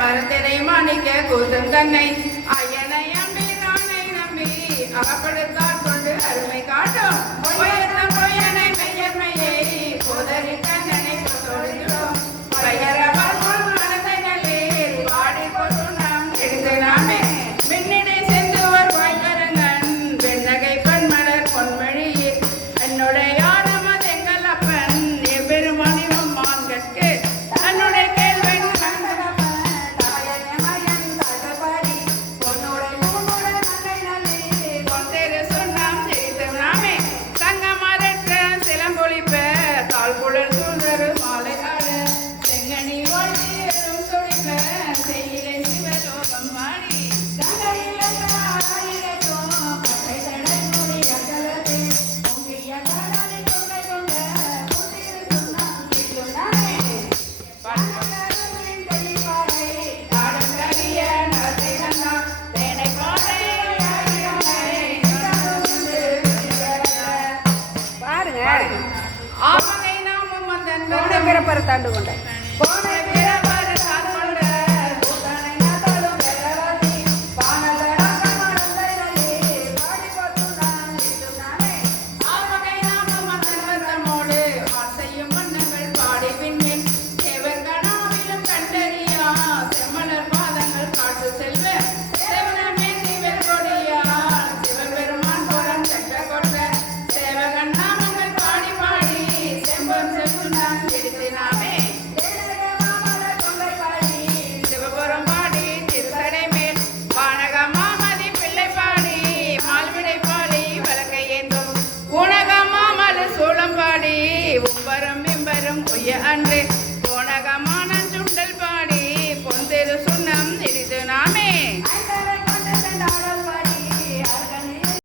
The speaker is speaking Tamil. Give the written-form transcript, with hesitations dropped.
மரத்தினை மாணிக்க கூசும் கண்ணை ஐயனை அம்பி நானை நம்பி அகப்படுத்தால் கொண்டு அருமை காட்டும் பொய்யனை மெய்யமையை புதறி கண்ணனை தொடுகிறோம் பையரவர் மனதை நல்லீர் பாடி கொண்டு நாம் எடுத்து நாமே மின்னிடை சென்றுவர் வாய்கரங்கன் வெண்ணகை பன்மலர் பொன்மொழியில் என்னுடைய பிறப்பரை தாண்டு கொண்டேன்.